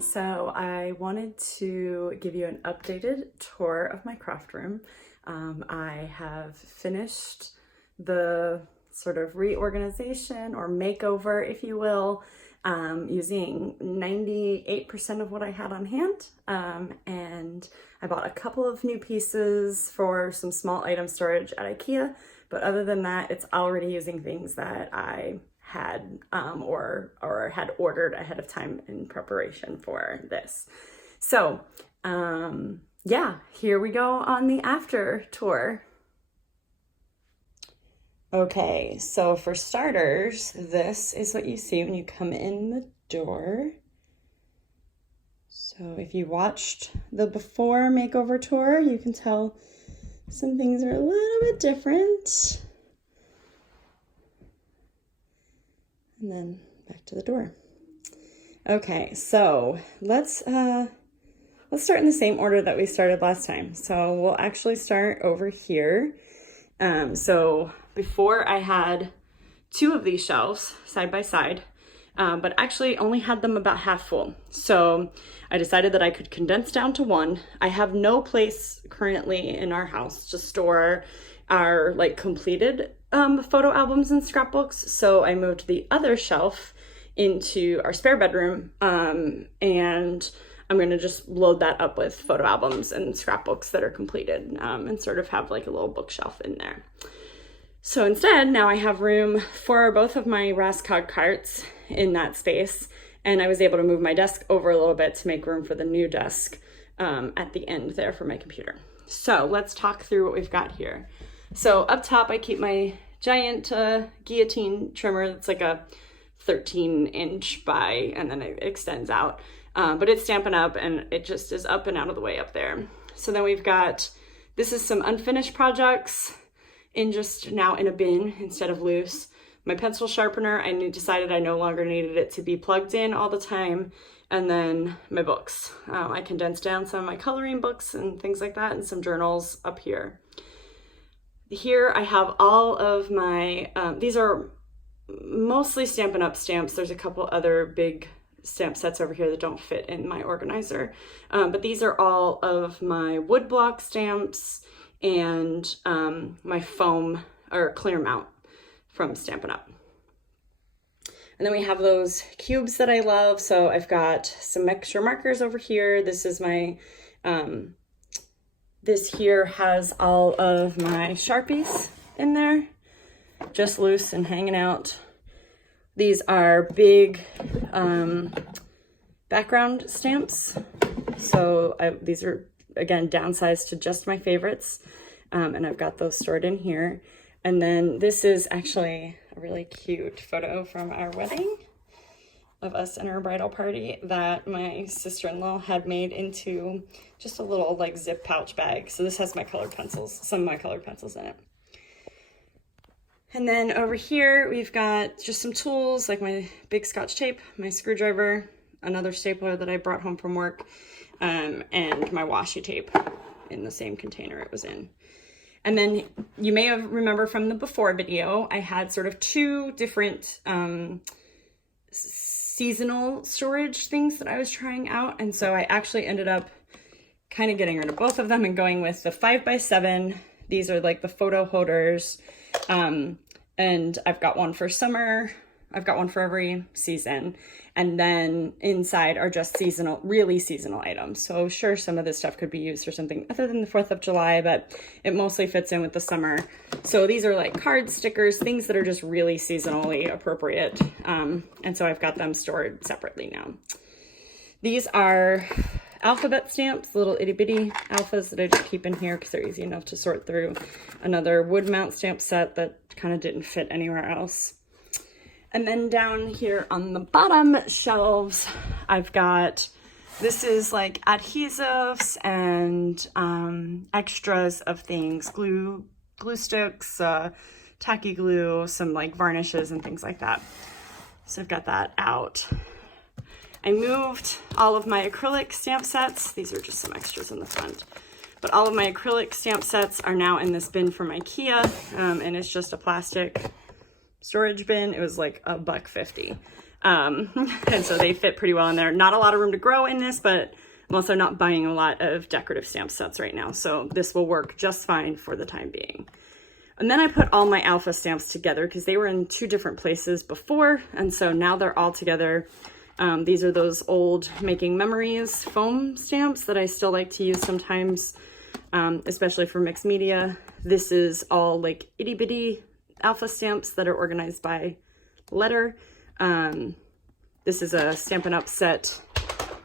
So I wanted to give you an updated tour of my craft room. I have finished the sort of reorganization or makeover, if you will, using 98% of what I had on hand. And I bought a couple of new pieces for some small item storage at IKEA, but other than that, it's already using things that I had or had ordered ahead of time in preparation for this. So yeah, here we go on the after tour. Okay, so for starters, this is what you see when you come in the door. So if you watched the before makeover tour, you can tell some things are a little bit different. And then back to the door. Okay, so let's start in the same order that we started last time. So we'll actually start over here. So before I had two of these shelves side by side, but actually only had them about half full. So I decided that I could condense down to one. I have no place currently in our house to store our like completed photo albums and scrapbooks. So I moved the other shelf into our spare bedroom, and I'm going to just load that up with photo albums and scrapbooks that are completed, and sort of have like a little bookshelf in there. So instead, now I have room for both of my Rascog carts in that space, and I was able to move my desk over a little bit to make room for the new desk at the end there for my computer. So let's talk through what we've got here. So up top, I keep my giant guillotine trimmer that's like a 13-inch by, and then it extends out. But it's Stampin' Up! And it just is up and out of the way up there. So then we've got, this is some unfinished projects in just now in a bin instead of loose. My pencil sharpener, I decided I no longer needed it to be plugged in all the time. And then my books. I condensed down some of my coloring books and things like that, and some journals up here. Here I have all of my, these are mostly Stampin' Up! Stamps. There's a couple other big stamp sets over here that don't fit in my organizer. But these are all of my woodblock stamps and my foam or clear mount from Stampin' Up! And then we have those cubes that I love. So I've got some extra markers over here. This is my, this here has all of my Sharpies in there, just loose and hanging out. These are big background stamps. So these are, again, downsized to just my favorites. And I've got those stored in here. And then this is actually a really cute photo from our wedding of us and our bridal party that my sister-in-law had made into just a little like zip pouch bag. So this has my colored pencils, some of my colored pencils in it. And then over here, we've got just some tools like my big Scotch tape, my screwdriver, another stapler that I brought home from work, and my washi tape in the same container it was in. And then you may have remember from the before video, I had sort of two different seasonal storage things that I was trying out. And so I actually ended up kind of getting rid of both of them and going with the 5x7. These are like the photo holders. And I've got one for summer. I've got one for every season. And then inside are just seasonal, really seasonal items. So sure, some of this stuff could be used for something other than the 4th of July, but it mostly fits in with the summer. So these are like cards, stickers, things that are just really seasonally appropriate. And so I've got them stored separately now. These are alphabet stamps, little itty bitty alphas that I just keep in here because they're easy enough to sort through. Another wood mount stamp set that kind of didn't fit anywhere else. And then down here on the bottom shelves, I've got, this is like adhesives and extras of things, glue sticks, tacky glue, some like varnishes and things like that. So I've got that out. I moved all of my acrylic stamp sets. These are just some extras in the front. But all of my acrylic stamp sets are now in this bin from IKEA, and it's just a plastic storage bin. It was like $1.50. And so they fit pretty well in there. Not a lot of room to grow in this, but I'm also not buying a lot of decorative stamp sets right now. So this will work just fine for the time being. And then I put all my alpha stamps together because they were in 2 different places before. And so now they're all together. These are those old Making Memories foam stamps that I still like to use sometimes, especially for mixed media. This is all like itty bitty alpha stamps that are organized by letter. This is a Stampin' Up set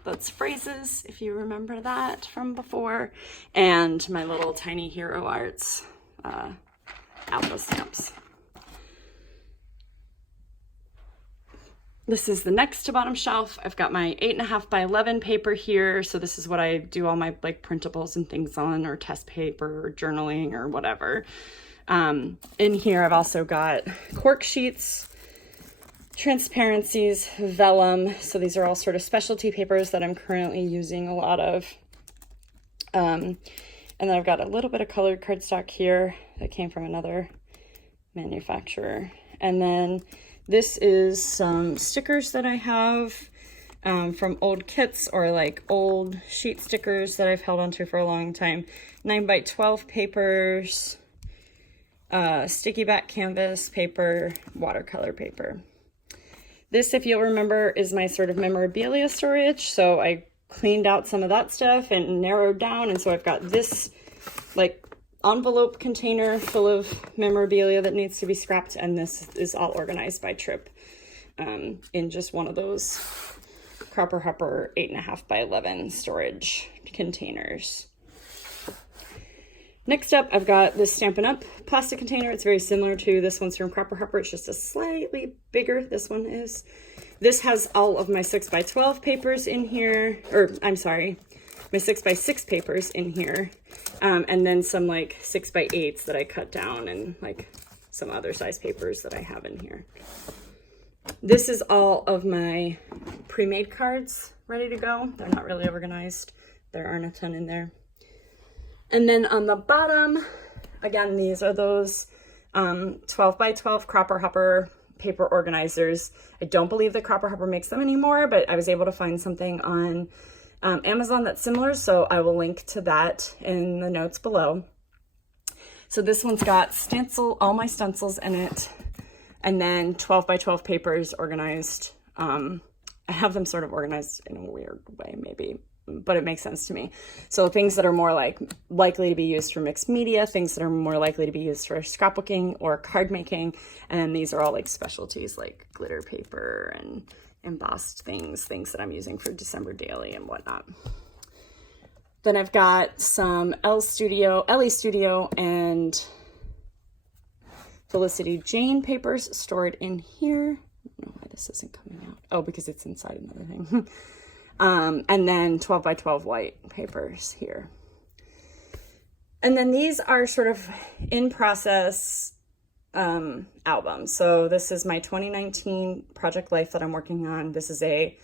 that's phrases, if you remember that from before. And my little tiny Hero Arts alpha stamps. This is the next to bottom shelf. I've got my 8.5 by 11 paper here. So this is what I do all my like printables and things on, or test paper or journaling or whatever. In here, I've also got cork sheets, transparencies, vellum. So these are all sort of specialty papers that I'm currently using a lot of. And then I've got a little bit of colored cardstock here that came from another manufacturer. And then this is some stickers that I have from old kits, or like old sheet stickers that I've held onto for a long time. 9 by 12 papers, sticky back canvas paper, watercolor paper. This, if you'll remember, is my sort of memorabilia storage. So I cleaned out some of that stuff and narrowed down. And so I've got this like envelope container full of memorabilia that needs to be scrapped, and this is all organized by trip in just one of those Cropper Hopper 8.5 by 11 storage containers. Next up, I've got this Stampin' Up plastic container. It's very similar to this one's from Cropper Hopper. It's just a slightly bigger, this one is. This has all of my 6 by 12 papers in here, or I'm sorry, my 6 by 6 papers in here. And then some like 6 by 8s that I cut down, and like some other size papers that I have in here. This is all of my pre-made cards ready to go. They're not really organized. There aren't a ton in there. And then on the bottom, again, these are those 12 by 12 Cropper Hopper paper organizers. I don't believe that Cropper Hopper makes them anymore, but I was able to find something on Amazon that's similar, so I will link to that in the notes below. So this one's got all my stencils in it, and then 12 by 12 papers organized. I have them sort of organized in a weird way, maybe, but it makes sense to me. So things that are more like likely to be used for mixed media, things that are more likely to be used for scrapbooking or card making, and then these are all like specialties like glitter paper and embossed things that I'm using for December daily and whatnot. Then I've got some LE Studio and Felicity Jane papers stored in here. I don't know why this isn't coming out. Oh, because it's inside another thing. And then 12 by 12 white papers here. And then these are sort of in process album. So this is my 2019 Project Life that I'm working on. This is a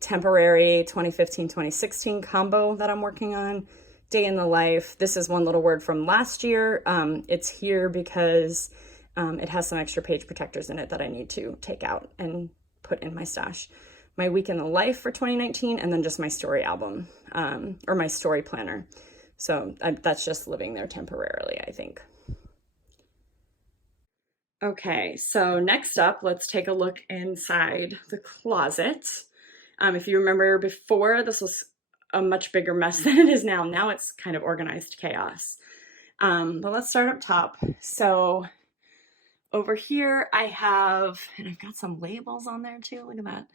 temporary 2015-2016 combo that I'm working on. Day in the Life. This is one little word from last year. It's here because it has some extra page protectors in it that I need to take out and put in my stash. My Week in the Life for 2019, and then just my story album, or my story planner. So that's just living there temporarily, I think. Okay, so next up, let's take a look inside the closet. If you remember before, this was a much bigger mess than it is now. Now it's kind of organized chaos. But let's start up top. So over here I have, and I've got some labels on there too, look at that.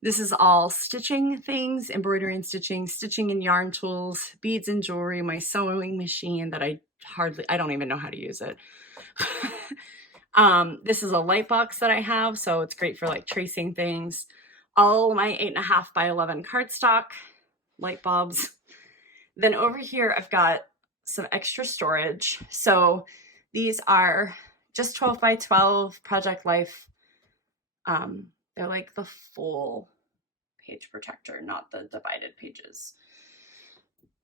This is all stitching things, embroidery and stitching and yarn tools, beads and jewelry, my sewing machine that I don't even know how to use it. This is a light box that I have, so it's great for like tracing things. All my 8.5 by 11 cardstock, light bulbs. Then over here, I've got some extra storage. So these are just 12 by 12 Project Life. They're like the full page protector, not the divided pages.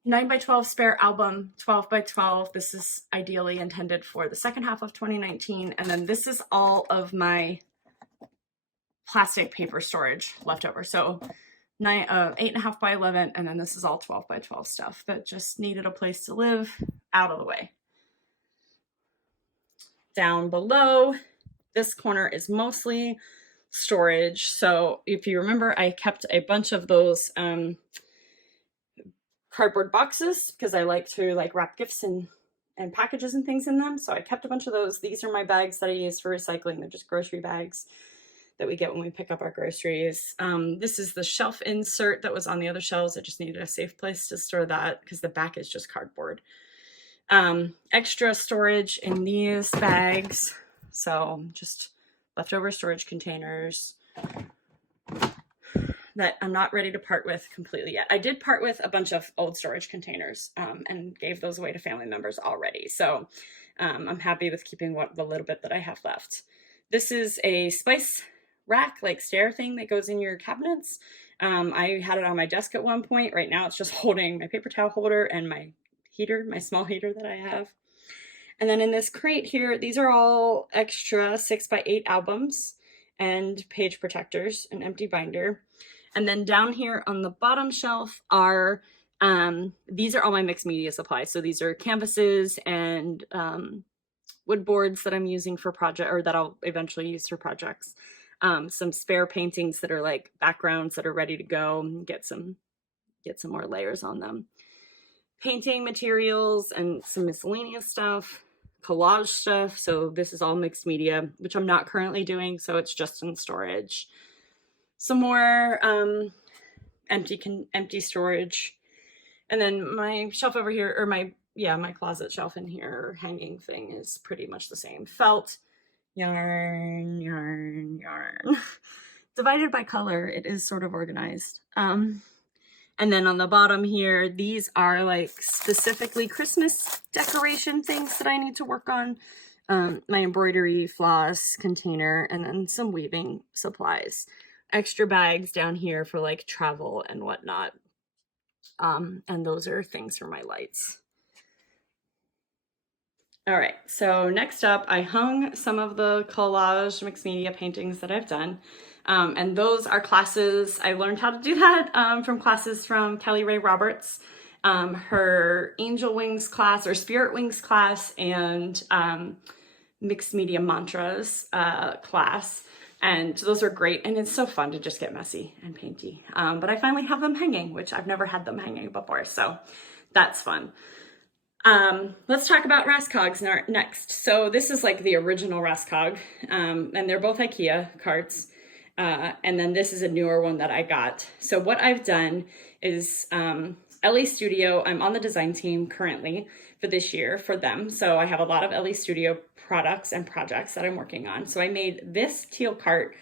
9 by 12 spare album, 12 by 12. This is ideally intended for the second half of 2019. And then this is all of my plastic paper storage left over. So 8.5 by 11, and then this is all 12 by 12 stuff that just needed a place to live out of the way. Down below, this corner is mostly storage. So if you remember, I kept a bunch of those cardboard boxes because I like to wrap gifts and packages and things in them. So I kept a bunch of those. These are my bags that I use for recycling. They're just grocery bags that we get when we pick up our groceries. This is the shelf insert that was on the other shelves. I just needed a safe place to store that because the back is just cardboard. Extra storage in these bags. So just leftover storage containers that I'm not ready to part with completely yet. I did part with a bunch of old storage containers and gave those away to family members already. So I'm happy with keeping the little bit that I have left. This is a spice rack, stair thing that goes in your cabinets. I had it on my desk at one point. Right now it's just holding my paper towel holder and my heater, my small heater that I have. And then in this crate here, these are all extra 6x8 albums and page protectors, an empty binder. And then down here on the bottom shelf are, these are all my mixed media supplies. So these are canvases and wood boards that I'm using for project, or that I'll eventually use for projects. Some spare paintings that are backgrounds that are ready to go, get some more layers on them. Painting materials and some miscellaneous stuff, collage stuff. So this is all mixed media, which I'm not currently doing, so it's just in storage. Some more empty storage. And then my shelf over here, or my closet shelf in here, hanging thing is pretty much the same. Felt, yarn, yarn, yarn. Divided by color, it is sort of organized. And then on the bottom here, these are specifically Christmas decoration things that I need to work on. My embroidery floss container, and then some weaving supplies. Extra bags down here for travel and whatnot. And those are things for my lights. All right, so next up, I hung some of the collage mixed media paintings that I've done. And those are classes. I learned how to do that from classes from Kelly Ray Roberts, her Angel Wings class or Spirit Wings class, and Mixed Media Mantras class. And those are great. And it's so fun to just get messy and painty. But I finally have them hanging, which I've never had them hanging before. So that's fun. Let's talk about Raskogs next. So this is the original Raskog, and they're both IKEA carts. And then this is a newer one that I got. So what I've done is LA Studio, I'm on the design team currently for this year for them. So I have a lot of LA Studio products and projects that I'm working on. So I made this teal cart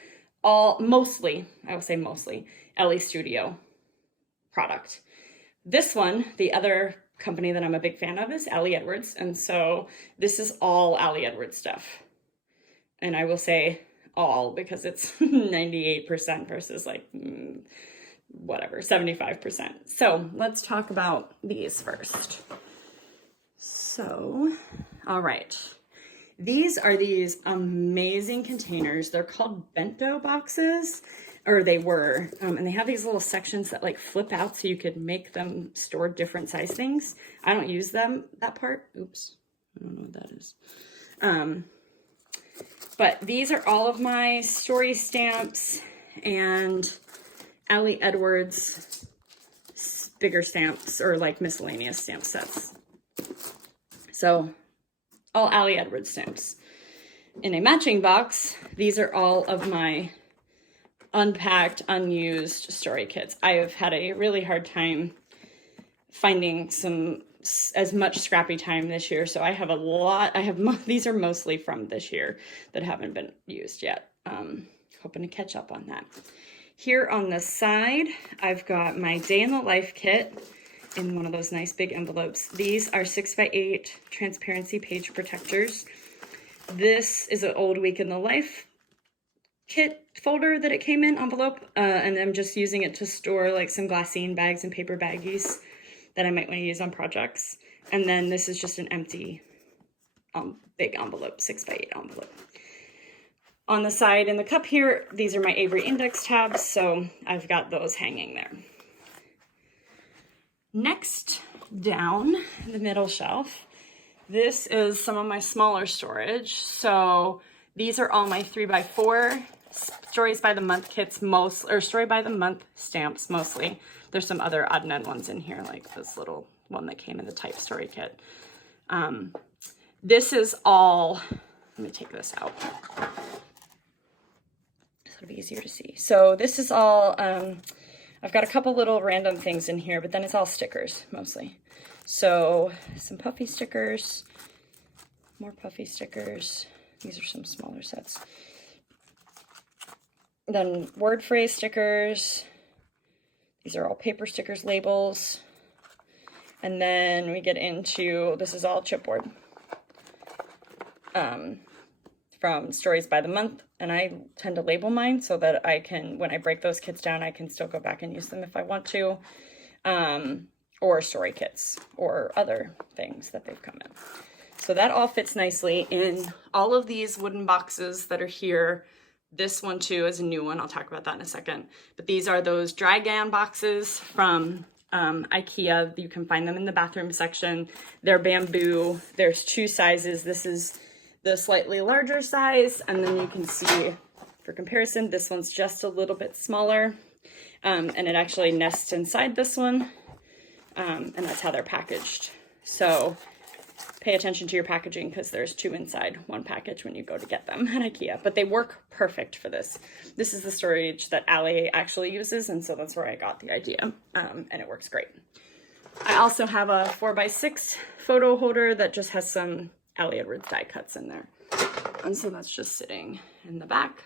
mostly LA Studio product. This one, the other company that I'm a big fan of, is Ali Edwards. And so this is all Ali Edwards stuff. And I will say all because it's 98% versus 75%. So let's talk about these first. So, all right. These are these amazing containers. They're called bento boxes, or they were, and they have these little sections that flip out so you could make them store different size things. I don't use that part. Oops, I don't know what that is. But these are all of my story stamps and Ali Edwards bigger stamps, or miscellaneous stamp sets. So all Ali Edwards stamps. In a matching box, these are all of my unpacked, unused story kits. I have had a really hard time finding as much scrappy time this year, so I have a lot. These are mostly from this year that haven't been used yet. Hoping to catch up on that. Here on the side, I've got my Day in the Life kit in one of those nice big envelopes. These are 6x8 transparency page protectors. This is an old Week in the Life kit folder that it came in, envelope, and I'm just using it to store some glassine bags and paper baggies that I might want to use on projects. And then this is just an empty big envelope, 6x8 envelope. On the side in the cup here, these are my Avery index tabs, so I've got those hanging there. Next, down the middle shelf, this is some of my smaller storage. So these are all my 3x4 Stories by the Month kits, or Story by the Month stamps mostly. There's some other odd and end ones in here, like this little one that came in the type story kit. This is all, let me take this out. It'll be easier to see. So this is all, I've got a couple little random things in here, but then it's all stickers mostly. So some puffy stickers, more puffy stickers. These are some smaller sets. Then word phrase stickers. These are all paper stickers, labels. And then we get into, this is all chipboard. From Stories by the Month, and I tend to label mine so that I can, when I break those kits down, I can still go back and use them if I want to, or story kits or other things that they've come in. So that all fits nicely in all of these wooden boxes that are here. This one too is a new one. I'll talk about that in a second. But these are those Dragan boxes from IKEA. You can find them in the bathroom section. They're bamboo. There's two sizes. This is the slightly larger size, and then you can see for comparison, this one's just a little bit smaller, and it actually nests inside this one, and that's how they're packaged. So pay attention to your packaging because there's two inside one package when you go to get them at IKEA, but they work perfect for this. This is the storage that Allie actually uses, and so that's where I got the idea, and it works great. I also have a 4x6 photo holder that just has some Allie Edwards die cuts in there. And so that's just sitting in the back.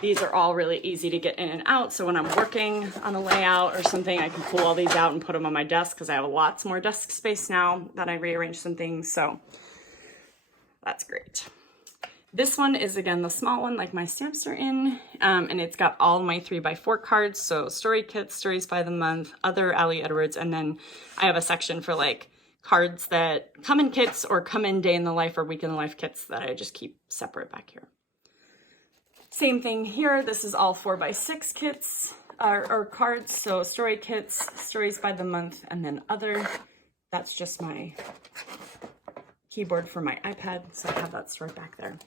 These are all really easy to get in and out. So when I'm working on a layout or something, I can pull all these out and put them on my desk because I have lots more desk space now that I rearranged some things. So that's great. This one is, again, the small one like my stamps are in, and it's got all my 3x4 cards. So story kits, Stories by the Month, other Allie Edwards, and then I have a section for like cards that come in kits or come in day in the life or week in the life kits that I just keep separate back here. Same thing here. This is all 4x6 kits or cards. So story kits, Stories by the Month, and then other. That's just my keyboard for my iPad. So I have that stored back there.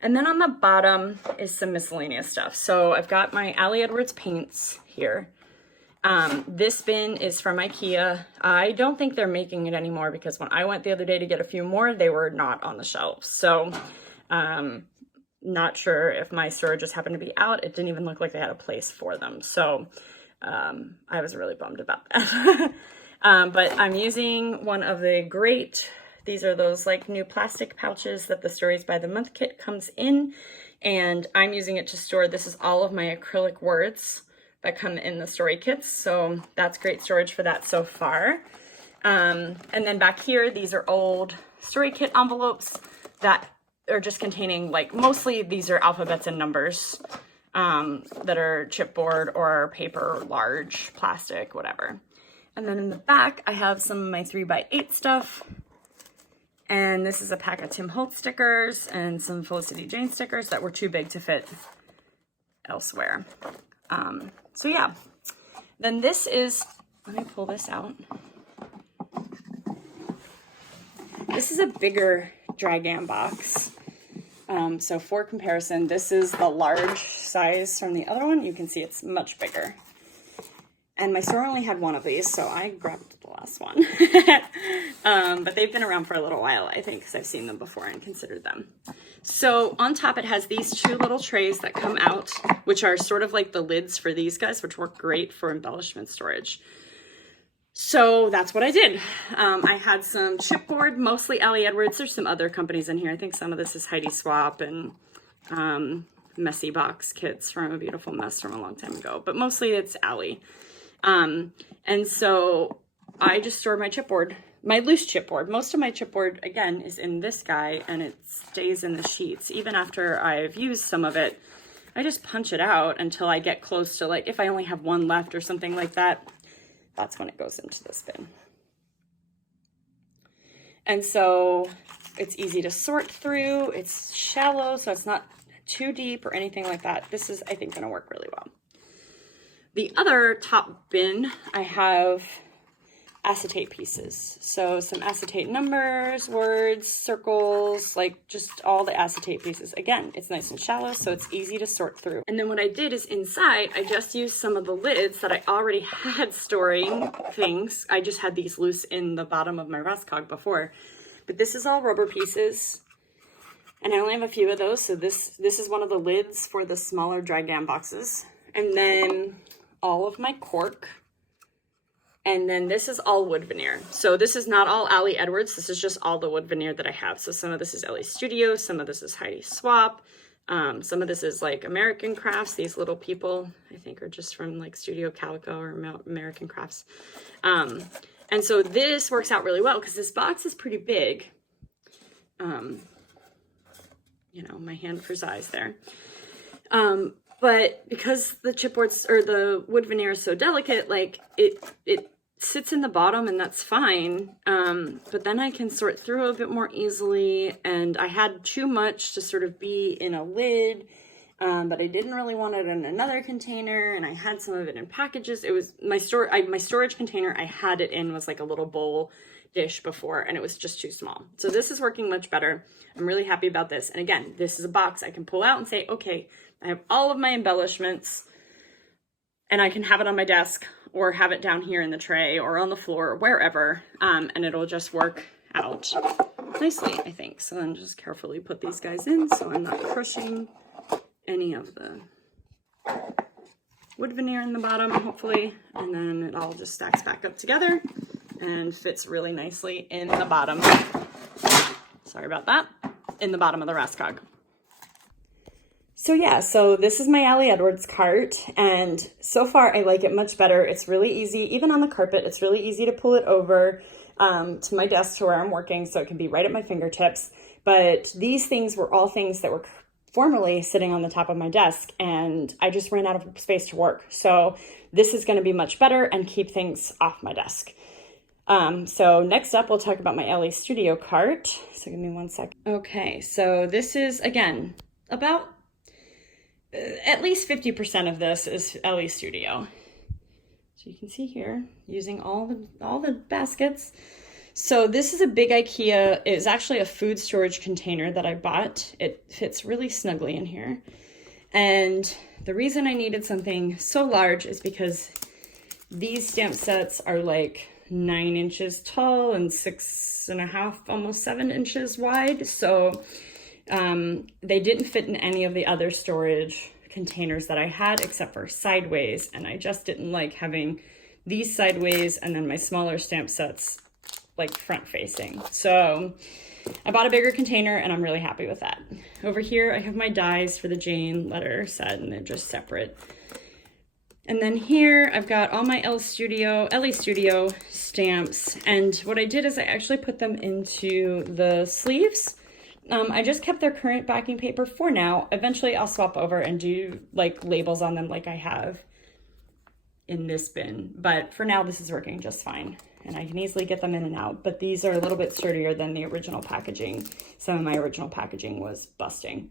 And then on the bottom is some miscellaneous stuff. So I've got my Allie Edwards paints here. This bin is from IKEA. I don't think they're making it anymore because when I went the other day to get a few more, they were not on the shelves. So, not sure if my storage just happened to be out. It didn't even look like they had a place for them. So, I was really bummed about that. But I'm using one of the great, these are those like new plastic pouches that the Stories by the Month kit comes in. And I'm using it to store, this is all of my acrylic words that come in the story kits. So that's great storage for that so far. And then back here, these are old story kit envelopes that are just containing, like, mostly these are alphabets and numbers that are chipboard or paper, large, plastic, whatever. And then in the back, I have some of my 3x8 stuff. And this is a pack of Tim Holtz stickers and some Felicity Jane stickers that were too big to fit elsewhere. So yeah, then this is, let me pull this out. This is a bigger Dragan box. So for comparison, this is the large size from the other one. You can see it's much bigger. And my store only had one of these, so I grabbed the last one. But they've been around for a little while, I think, because I've seen them before and considered them. So on top, it has these two little trays that come out, which are sort of like the lids for these guys, which work great for embellishment storage. So that's what I did. I had some chipboard, mostly Allie Edwards. There's some other companies in here. I think some of this is Heidi Swap and Messy Box kits from A Beautiful Mess from a long time ago. But mostly it's Allie. And so I just store my chipboard, my loose chipboard. Most of my chipboard, again, is in this guy, and it stays in the sheets. Even after I've used some of it, I just punch it out until I get close to, like, if I only have one left or something like that, that's when it goes into this bin. And so it's easy to sort through. It's shallow, so it's not too deep or anything like that. This is, I think, gonna work really well. The other top bin, I have acetate pieces. So some acetate numbers, words, circles, like just all the acetate pieces. Again, it's nice and shallow, so it's easy to sort through. And then what I did is inside, I just used some of the lids that I already had storing things. I just had these loose in the bottom of my Roscog before. But this is all rubber pieces. And I only have a few of those, so this is one of the lids for the smaller dry jam boxes. And then all of my cork. And then this is all wood veneer. So this is not all Allie Edwards. This is just all the wood veneer that I have. So some of this is Estudio, some of this is Heidi Swap. Some of this is like American Crafts. These little people, I think, are just from like Studio Calico or American Crafts. And so this works out really well because this box is pretty big. You know, my hand for size there. But because the chipboards or the wood veneer is so delicate, like it sits in the bottom and that's fine. But then I can sort through a bit more easily, and I had too much to sort of be in a lid, but I didn't really want it in another container, and I had some of it in packages. It was my storage container I had it in was like a little bowl dish before, and it was just too small. So this is working much better. I'm really happy about this. And again, this is a box I can pull out and say, okay, I have all of my embellishments, and I can have it on my desk or have it down here in the tray or on the floor or wherever, and it'll just work out nicely, I think. So then just carefully put these guys in so I'm not crushing any of the wood veneer in the bottom, hopefully, and then it all just stacks back up together and fits really nicely in the bottom. Sorry about that. In the bottom of the Roscog. So yeah, so this is my Allie Edwards cart, and so far I like it much better. It's really easy, even on the carpet, it's really easy to pull it over to my desk to where I'm working, so it can be right at my fingertips. But these things were all things that were formerly sitting on the top of my desk, and I just ran out of space to work. So this is going to be much better and keep things off my desk. So next up, we'll talk about my LA Studio cart. So give me 1 second. Okay, so this is, again, about at least 50% of this is LA Studio. So you can see here, using all the baskets. So this is a big IKEA. It's actually a food storage container that I bought. It fits really snugly in here. And the reason I needed something so large is because these stamp sets are like 9 inches tall and 6.5, almost 7 inches wide. So they didn't fit in any of the other storage containers that I had except for sideways, and I just didn't like having these sideways and then my smaller stamp sets like front facing. So I bought a bigger container and I'm really happy with that. Over here I have my dies for the Jane letter set, and they're just separate. And then here I've got all my LA Studio stamps, and what I did is I actually put them into the sleeves. I just kept their current backing paper for now. Eventually I'll swap over and do like labels on them like I have in this bin, but for now this is working just fine, and I can easily get them in and out. But these are a little bit sturdier than the original packaging. Some of my original packaging was busting.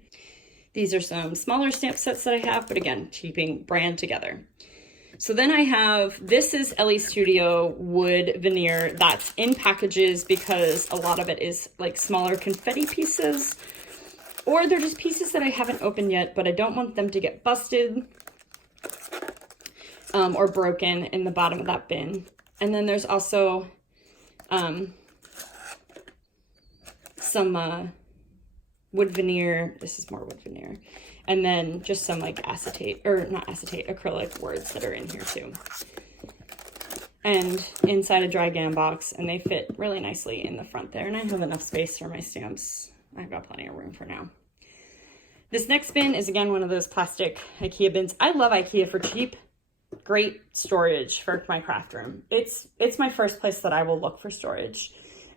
These are some smaller stamp sets that I have, but again, keeping brand together. So then I have, this is LA Studio wood veneer that's in packages because a lot of it is like smaller confetti pieces, or they're just pieces that I haven't opened yet, but I don't want them to get busted or broken in the bottom of that bin. And then there's also some wood veneer. This is more wood veneer. And then just some like acetate, or not acetate, acrylic words that are in here too. And inside a dry jam box, and they fit really nicely in the front there. And I have enough space for my stamps. I've got plenty of room for now. This next bin is again one of those plastic IKEA bins. I love IKEA for cheap, great storage for my craft room. It's my first place that I will look for storage.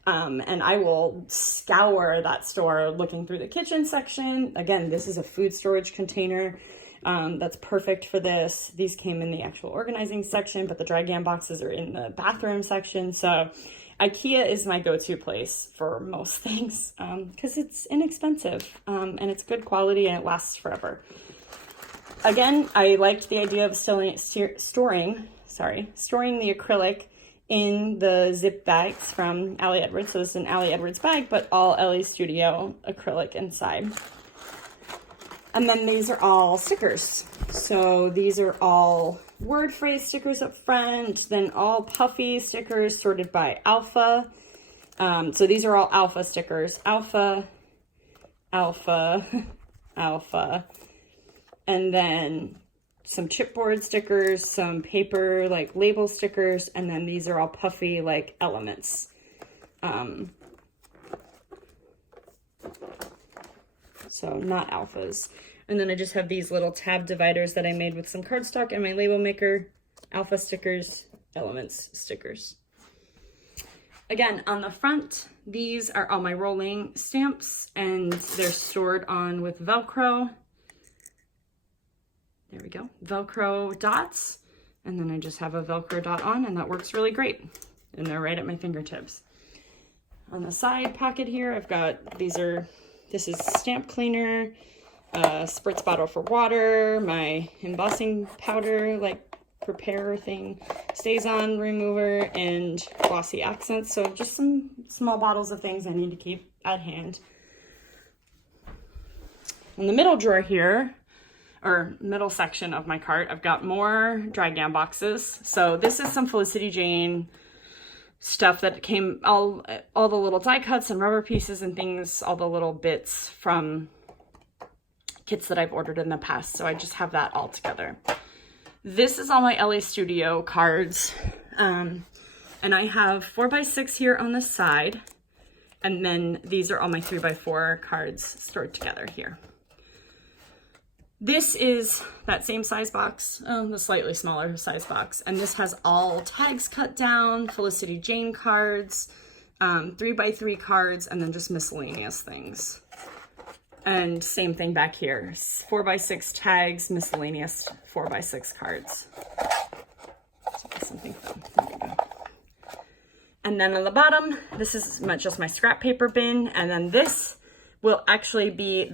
And I will scour that store looking through the kitchen section. Again, this is a food storage container that's perfect for this. These came in the actual organizing section, but the dry jam boxes are in the bathroom section. So IKEA is my go-to place for most things because it's inexpensive and it's good quality and it lasts forever. Again, I liked the idea of storing the acrylic in the zip bags from Allie Edwards. So this is an Allie Edwards bag, but all Ellie Studio acrylic inside. And then these are all stickers. So these are all word phrase stickers up front, then all puffy stickers sorted by alpha. So these are all alpha stickers. Alpha, alpha, alpha. And then some chipboard stickers, some paper like label stickers, and then these are all puffy like elements. So not alphas. And then I just have these little tab dividers that I made with some cardstock and my label maker. Alpha stickers, elements stickers. Again, on the front, these are all my rolling stamps and they're stored on with Velcro. There we go, Velcro dots. And then I just have a Velcro dot on and that works really great. And they're right at my fingertips. On the side pocket here, I've got, this is stamp cleaner, spritz bottle for water, my embossing powder, like preparer thing, stays on remover, and glossy accents. So just some small bottles of things I need to keep at hand. In the middle drawer here, or middle section of my cart, I've got more drag down boxes. So this is some Felicity Jane stuff that came, all the little die cuts and rubber pieces and things, all the little bits from kits that I've ordered in the past. So I just have that all together. This is all my LA Studio cards. And I have 4x6 here on the side. And then these are all my 3x4 cards stored together here. This is that same size box, the slightly smaller size box. And this has all tags cut down, Felicity Jane cards, 3x3 cards, and then just miscellaneous things. And same thing back here, 4x6 tags, miscellaneous 4x6 cards. So something fun. There we go. And then on the bottom, this is just my scrap paper bin. And then this will actually be,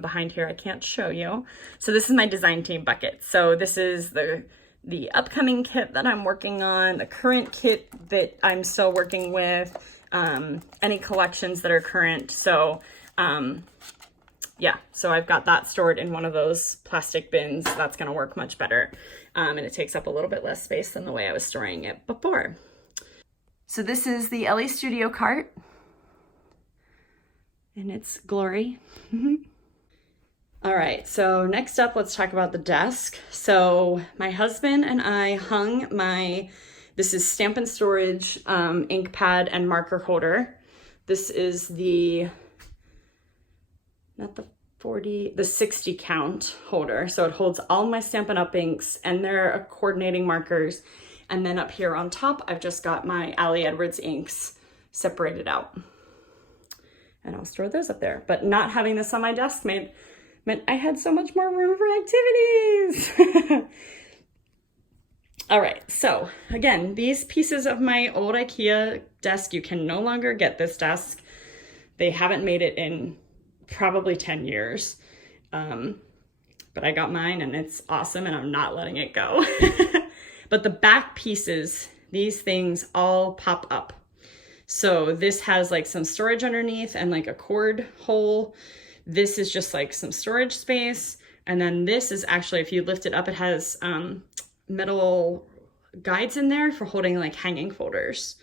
behind here, I can't show you. So this is my design team bucket. So this is the upcoming kit that I'm working on, the current kit that I'm still working with, any collections that are current. So yeah, so I've got that stored in one of those plastic bins. That's gonna work much better. And it takes up a little bit less space than the way I was storing it before. So this is the LA Studio cart in its glory. All right, so next up, let's talk about the desk. So my husband and I hung this is Stampin' Storage ink pad and marker holder. This is the 60 count holder. So it holds all my Stampin' Up! Inks and their coordinating markers. And then up here on top, I've just got my Allie Edwards inks separated out. And I'll store those up there. But not having this on my desk meant I had so much more room for activities. All right, so again, these pieces of my old IKEA desk, you can no longer get this desk. They haven't made it in probably 10 years. But I got mine and it's awesome and I'm not letting it go. But the back pieces, these things all pop up. So this has like some storage underneath and like a cord hole. This is just like some storage space. And then this is actually, if you lift it up, it has metal guides in there for holding like hanging folders.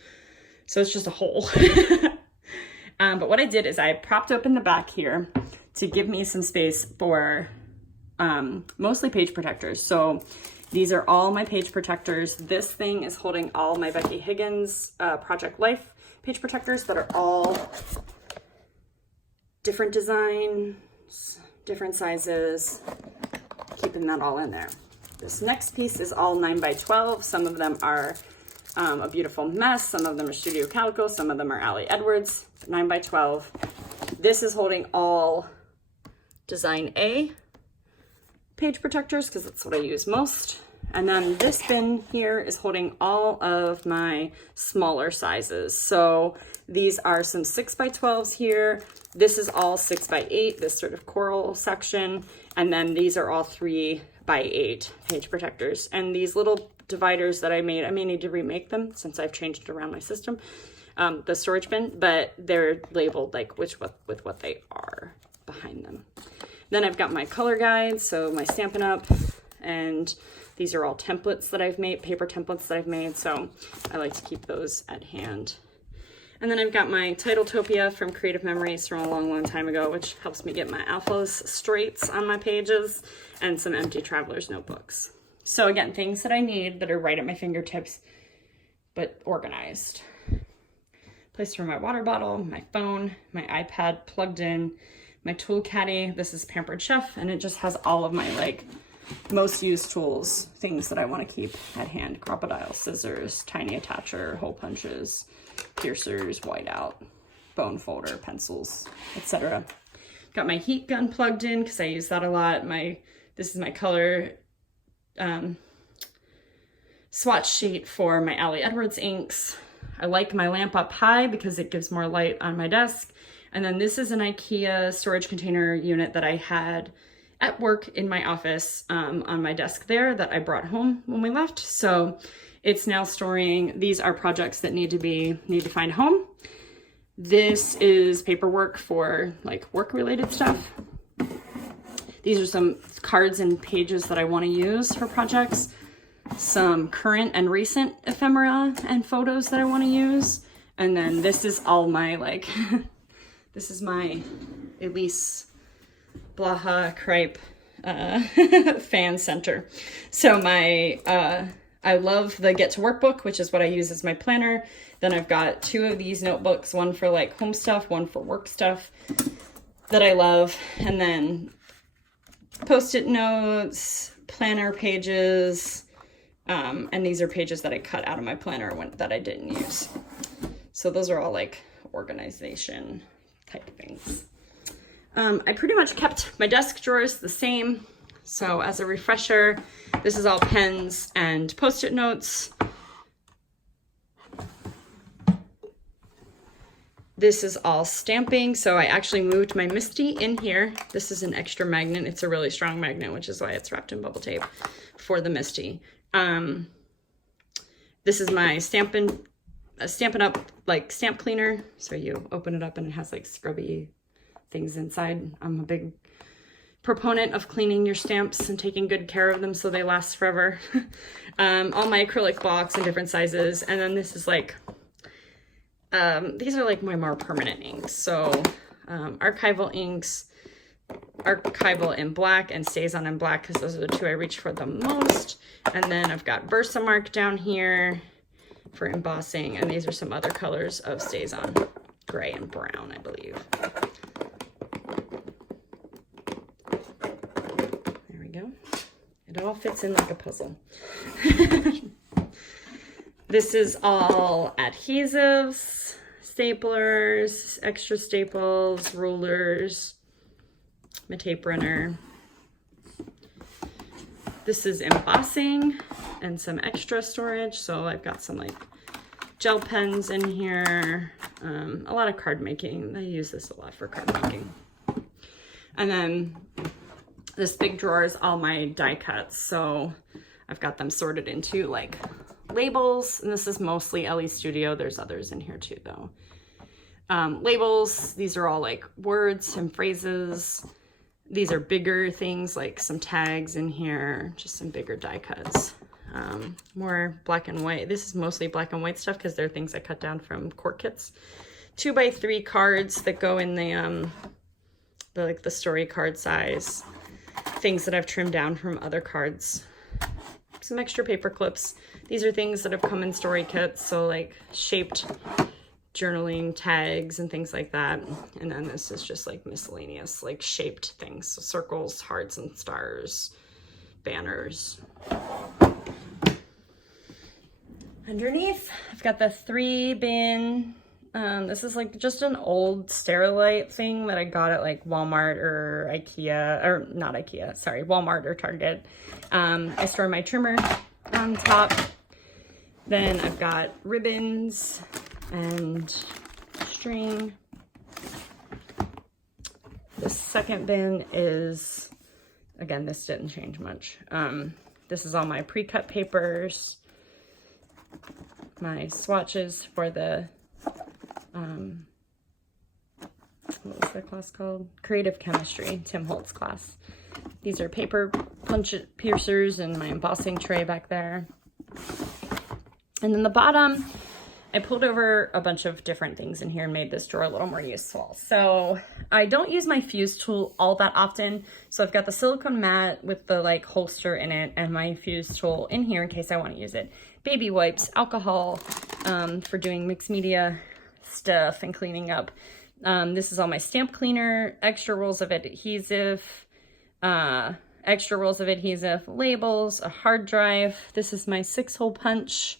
So it's just a hole. But what I did is I propped open the back here to give me some space for mostly page protectors. So these are all my page protectors. This thing is holding all my Becky Higgins Project Life page protectors that are all different designs, different sizes, keeping that all in there. This next piece is all 9x12. Some of them are a beautiful mess. Some of them are Studio Calico. Some of them are Allie Edwards, 9x12. This is holding all Design A page protectors because that's what I use most. And then this bin here is holding all of my smaller sizes. So these are some 6x12s here. This is all 6x8, this sort of coral section. And then these are all 3x8 page protectors. And these little dividers that I may need to remake them since I've changed around my system, the storage bin, but they're labeled like with what they are behind them. Then I've got my color guides, so my Stampin' Up, and these are all templates that I've made, paper templates that I've made, so I like to keep those at hand. And then I've got my Titletopia from Creative Memories from a long time ago, which helps me get my alphas straights on my pages, and some empty traveler's notebooks. So again, things that I need that are right at my fingertips, but organized. Place for my water bottle, my phone, my iPad plugged in, my tool caddy. This is Pampered Chef, and it just has all of my like most used tools, things that I want to keep at hand. Crocodile scissors, tiny attacher, hole punches, piercers, whiteout, bone folder, pencils, etc. Got my heat gun plugged in because I use that a lot. This is my color swatch sheet for my Ali Edwards inks. I like my lamp up high because it gives more light on my desk. And then this is an IKEA storage container unit that I had at work in my office on my desk there that I brought home when we left. So it's now storing, these are projects that need to find a home. This is paperwork for like work related stuff. These are some cards and pages that I want to use for projects. Some current and recent ephemera and photos that I want to use. And then this is all my like, this is my Elise Blaha Cripe fan center. So my, I love the Get to Work book, which is what I use as my planner. Then I've got 2 of these notebooks, one for like home stuff, one for work stuff that I love. And then Post-it notes, planner pages, and these are pages that I cut out of my planner that I didn't use. So those are all like organization type things. I pretty much kept my desk drawers the same. So as a refresher, this is all pens and Post-it notes. This is all stamping. So I actually moved my Misty in here. This is an extra magnet. It's a really strong magnet, which is why it's wrapped in bubble tape for the Misty. This is my Stampin' Up like stamp cleaner. So you open it up and it has like scrubby things inside. I'm a big proponent of cleaning your stamps and taking good care of them so they last forever. All my acrylic blocks in different sizes. And then this is like, these are like my more permanent inks. So archival inks, archival in black and StazOn in black because those are the 2 I reach for the most. And then I've got Versamark down here for embossing, and these are some other colors of StazOn, gray and brown, I believe. There we go. It all fits in like a puzzle. This is all adhesives, staplers, extra staples, rulers, my tape runner. This is embossing and some extra storage. So I've got some like gel pens in here, a lot of card making. I use this a lot for card making. And then this big drawer is all my die cuts. So I've got them sorted into like labels, and this is mostly Estudio. There's others in here too though. Labels, these are all like words and phrases. These are bigger things like some tags in here, just some bigger die cuts. More black and white. This is mostly black and white stuff because they're things I cut down from cork kits. 2x3 cards that go in the like the story card size. Things that I've trimmed down from other cards. Some extra paper clips. These are things that have come in story kits, so like shaped journaling tags and things like that. And then this is just like miscellaneous, like shaped things. So circles, hearts and stars, banners. Underneath, I've got the 3-bin. This is like just an old Sterilite thing that I got at like Walmart or IKEA, or not IKEA, sorry, Walmart or Target. I store my trimmer on top. Then I've got ribbons and string. The second bin is, again, this didn't change much. This is all my pre-cut papers, my swatches for the, what was the class called? Creative Chemistry, Tim Holtz class. These are paper punch piercers and my embossing tray back there. And then the bottom, I pulled over a bunch of different things in here and made this drawer a little more useful. So I don't use my fuse tool all that often. So I've got the silicone mat with the like holster in it and my fuse tool in here in case I want to use it. Baby wipes, alcohol for doing mixed media stuff and cleaning up. This is all my stamp cleaner, extra rolls of adhesive, labels, a hard drive. This is my 6-hole punch.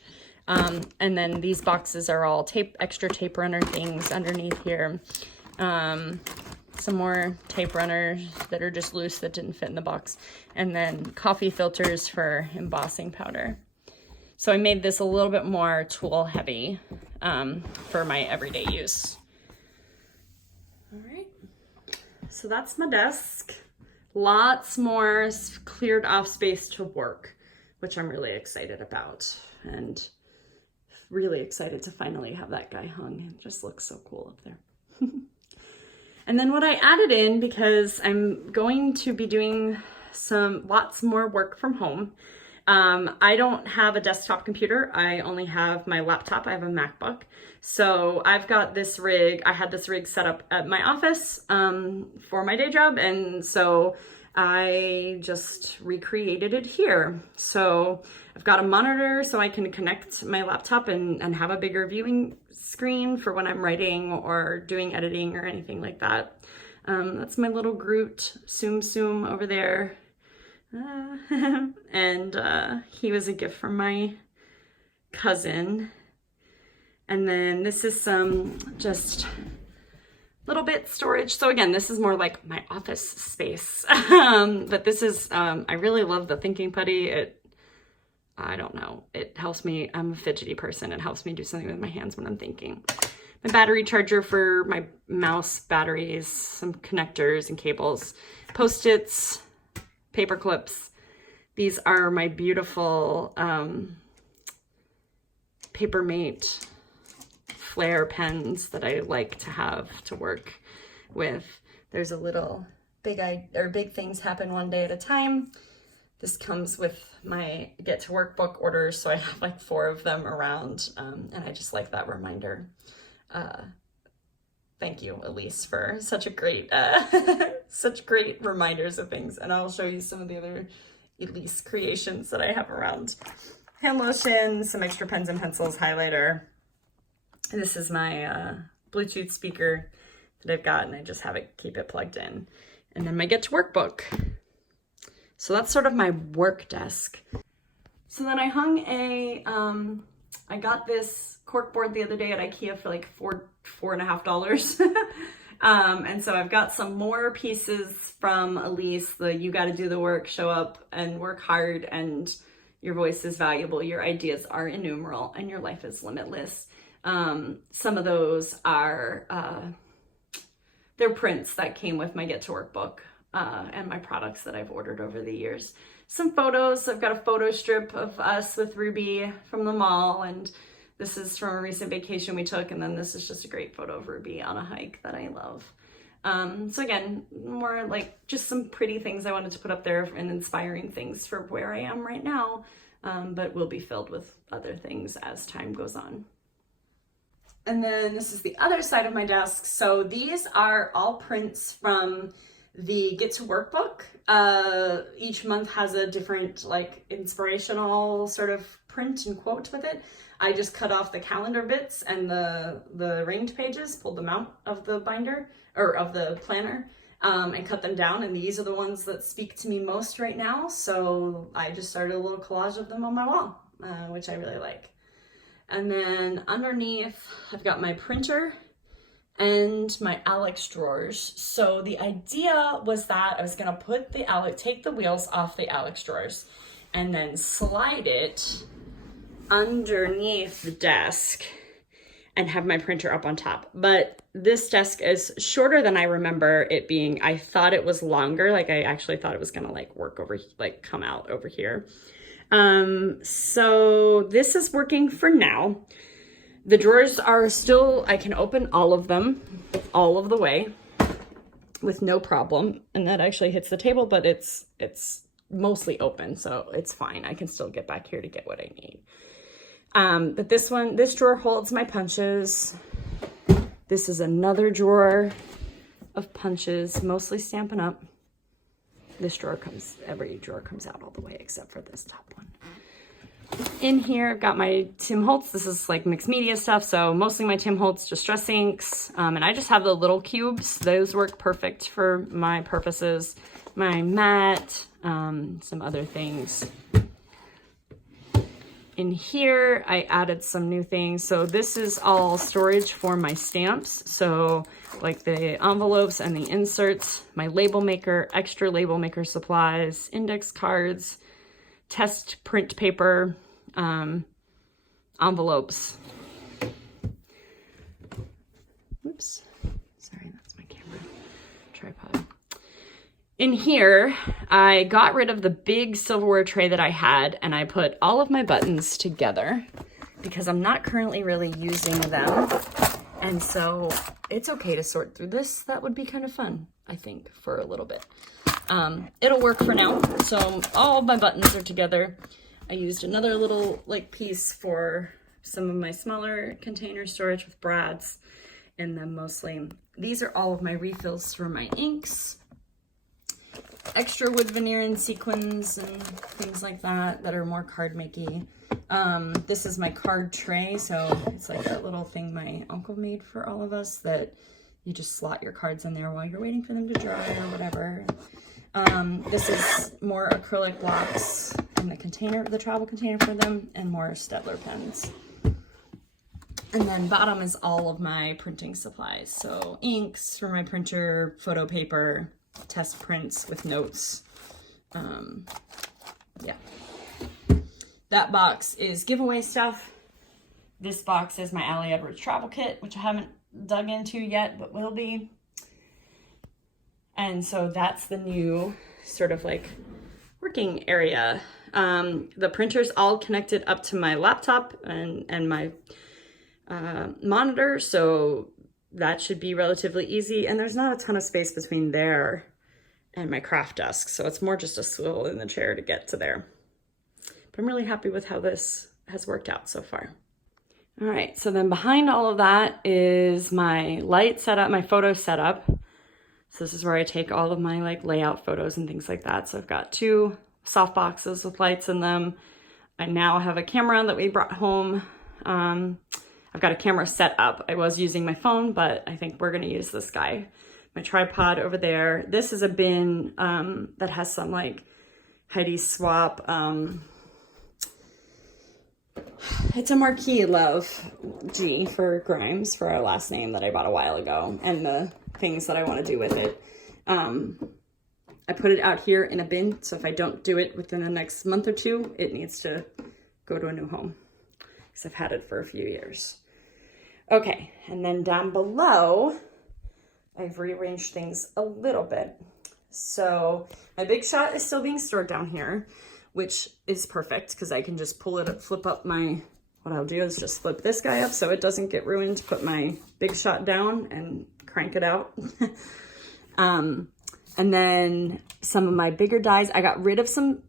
And then these boxes are all extra tape runner things underneath here. Some more tape runners that are just loose that didn't fit in the box. And then coffee filters for embossing powder. So I made this a little bit more tool heavy for my everyday use. All right, so that's my desk. Lots more cleared off space to work, which I'm really excited about. And really excited to finally have that guy hung. It just looks so cool up there. And then what I added in, because I'm going to be doing lots more work from home. I don't have a desktop computer. I only have my laptop. I have a MacBook. So I've got this rig. I had this rig set up at my office for my day job. And so I just recreated it here. So I've got a monitor so I can connect my laptop and have a bigger viewing screen for when I'm writing or doing editing or anything like that. That's my little Groot, Tsum Tsum over there. And he was a gift from my cousin. And then this is some just little bit storage. So again, this is more like my office space. But this is, I really love the thinking putty. I don't know, it helps me, I'm a fidgety person. It helps me do something with my hands when I'm thinking. My battery charger for my mouse batteries, some connectors and cables, Post-its, paper clips. These are my beautiful Papermate flare pens that I like to have to work with. There's a little big things happen one day at a time. This comes with my get to work book orders, so I have like 4 of them around, and I just like that reminder. Thank you, Elise, for such great reminders of things. And I'll show you some of the other Elise creations that I have around. Hand lotion, some extra pens and pencils, highlighter. And this is my Bluetooth speaker that I've got, and I just keep it plugged in. And then my get to work book. So that's sort of my work desk. So then I hung I got this cork board the other day at IKEA for like $4.50. And so I've got some more pieces from Elise, you gotta do the work, show up and work hard, and your voice is valuable, your ideas are innumerable, and your life is limitless. Some of those are, they're prints that came with my Get to Work book. And my products that I've ordered over the years. Some photos. I've got a photo strip of us with Ruby from the mall, and this is from a recent vacation we took, and then this is just a great photo of Ruby on a hike that I love. So again, more like just some pretty things I wanted to put up there and inspiring things for where I am right now, but will be filled with other things as time goes on. And then this is the other side of my desk. So these are all prints from the Get to Work book. Each month has a different like inspirational sort of print and quote with it. I just cut off the calendar bits and the ringed pages, pulled them out of the binder or of the planner, and cut them down. And these are the ones that speak to me most right now. So I just started a little collage of them on my wall, which I really like. And then underneath, I've got my printer and my Alex drawers. So the idea was that I was gonna take the wheels off the Alex drawers and then slide it underneath the desk and have my printer up on top. But this desk is shorter than I remember it being. I thought it was longer. Like I actually thought it was gonna like work over, like come out over here. So this is working for now. The drawers are still, I can open all of them all of the way with no problem. And that actually hits the table, but it's mostly open, so it's fine. I can still get back here to get what I need. But this drawer holds my punches. This is another drawer of punches, mostly Stampin' Up. Every drawer comes out all the way except for this top one. In here, I've got my Tim Holtz. This is like mixed media stuff, so mostly my Tim Holtz Distress inks. And I just have the little cubes. Those work perfect for my purposes. My mat, some other things. In here, I added some new things. So this is all storage for my stamps. So like the envelopes and the inserts, my label maker, extra label maker supplies, index cards, test print paper, envelopes. Whoops, sorry, that's my camera tripod. In here, I got rid of the big silverware tray that I had, and I put all of my buttons together because I'm not currently really using them. And so it's okay to sort through this. That would be kind of fun, I think, for a little bit. It'll work for now. So all of my buttons are together. I used another little like piece for some of my smaller container storage with brads, and then mostly these are all of my refills for my inks. Extra wood veneer and sequins and things like that are more card makey. This is my card tray, so it's like that little thing my uncle made for all of us that you just slot your cards in there while you're waiting for them to dry or whatever. This is more acrylic blocks in the container, the travel container for them, and more Staedtler pens. And then bottom is all of my printing supplies. So inks for my printer, photo paper, test prints with notes. Yeah. That box is giveaway stuff. This box is my Allie Edwards travel kit, which I haven't dug into yet, but will be. And so that's the new sort of like working area. The printer's all connected up to my laptop and my monitor, so that should be relatively easy. And there's not a ton of space between there and my craft desk, so it's more just a swivel in the chair to get to there. But I'm really happy with how this has worked out so far. All right, so then behind all of that is my light setup, my photo setup. So this is where I take all of my like layout photos and things like that. So I've got 2 soft boxes with lights in them. I now have a camera that we brought home. I've got a camera set up. I was using my phone, but I think we're gonna use this guy. My tripod over there. This is a bin that has some like Heidi Swap. It's a Marquee Love G for Grimes for our last name that I bought a while ago, and the things that I want to do with it. I put it out here in a bin, so if I don't do it within the next month or 2, it needs to go to a new home because I've had it for a few years. Okay, and then down below, I've rearranged things a little bit. So my Big Shot is still being stored down here, which is perfect because I can just pull it up, flip up my, what I'll do is just flip this guy up so it doesn't get ruined, put my Big Shot down and crank it out. And then some of my bigger dies, I got rid of some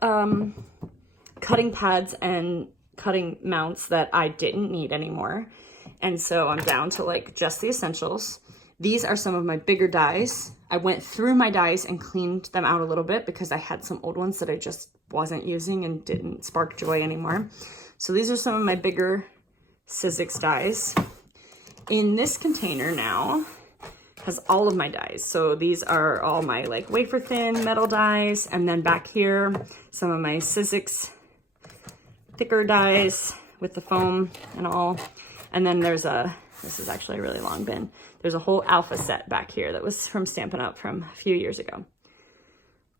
cutting pads and cutting mounts that I didn't need anymore. And so I'm down to like just the essentials. These are some of my bigger dies. I went through my dies and cleaned them out a little bit because I had some old ones that I just wasn't using and didn't spark joy anymore. So these are some of my bigger Sizzix dies. In this container now has all of my dies. So these are all my like wafer thin metal dies. And then back here, some of my Sizzix thicker dies with the foam and all. And then there's this is actually a really long bin. There's a whole alpha set back here that was from Stampin' Up! From a few years ago.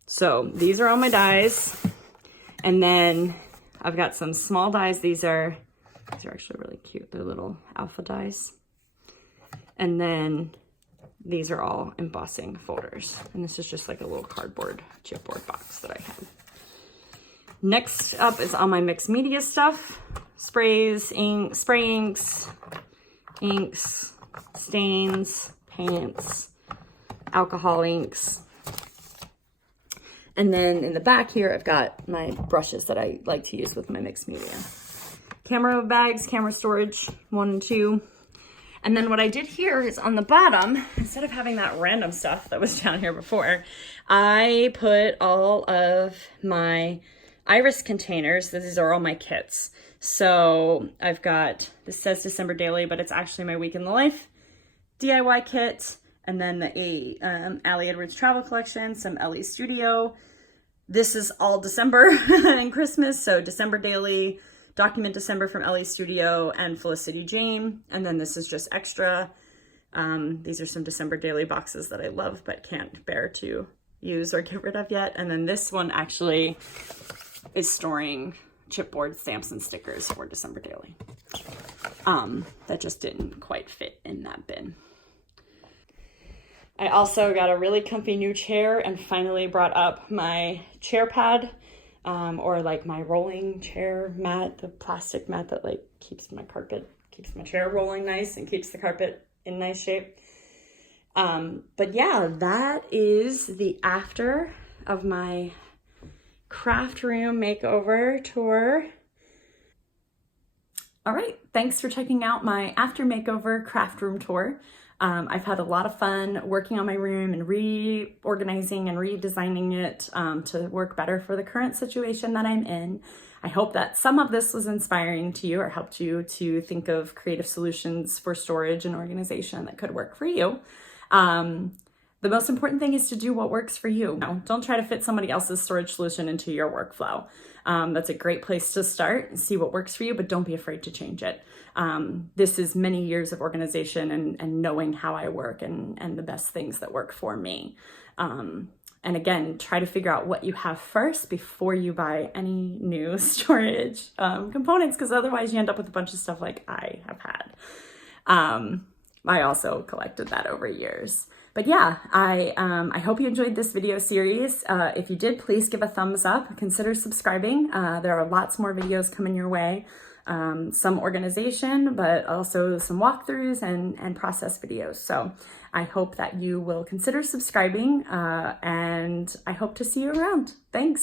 So these are all my dies. And then I've got some small dies. These are actually really cute. They're little alpha dies. And then these are all embossing folders. And this is just like a little cardboard chipboard box that I have. Next up is all my mixed media stuff. Sprays, spray inks, stains, paints, alcohol inks. And then in the back here, I've got my brushes that I like to use with my mixed media. Camera bags, camera storage, 1 and 2. And then what I did here is on the bottom, instead of having that random stuff that was down here before, I put all of my iris containers. These are all my kits. So I've got, this says December Daily, but it's actually my Week in the Life DIY kit. And then the Allie Edwards Travel Collection, some Estudio. This is all December and Christmas. So December Daily, Document December from Estudio, and Felicity Jane. And then this is just extra. These are some December Daily boxes that I love but can't bear to use or get rid of yet. And then this one actually is storing chipboard stamps and stickers for December Daily. That just didn't quite fit in that bin. I also got a really comfy new chair and finally brought up my chair pad, or like my rolling chair mat, the plastic mat that like keeps my chair rolling nice and keeps the carpet in nice shape. But yeah, that is the after of my craft room makeover tour. All right, thanks for checking out my after makeover craft room tour. I've had a lot of fun working on my room and reorganizing and redesigning it to work better for the current situation that I'm in. I hope that some of this was inspiring to you or helped you to think of creative solutions for storage and organization that could work for you. The most important thing is to do what works for you. Don't try to fit somebody else's storage solution into your workflow. That's a great place to start and see what works for you, but don't be afraid to change it. This is many years of organization and knowing how I work and the best things that work for me. And again, try to figure out what you have first before you buy any new storage components, because otherwise you end up with a bunch of stuff like I have had. I also collected that over years. But yeah, I hope you enjoyed this video series. If you did, please give a thumbs up. Consider subscribing. There are lots more videos coming your way. Some organization, but also some walkthroughs and process videos. So I hope that you will consider subscribing, and I hope to see you around. Thanks.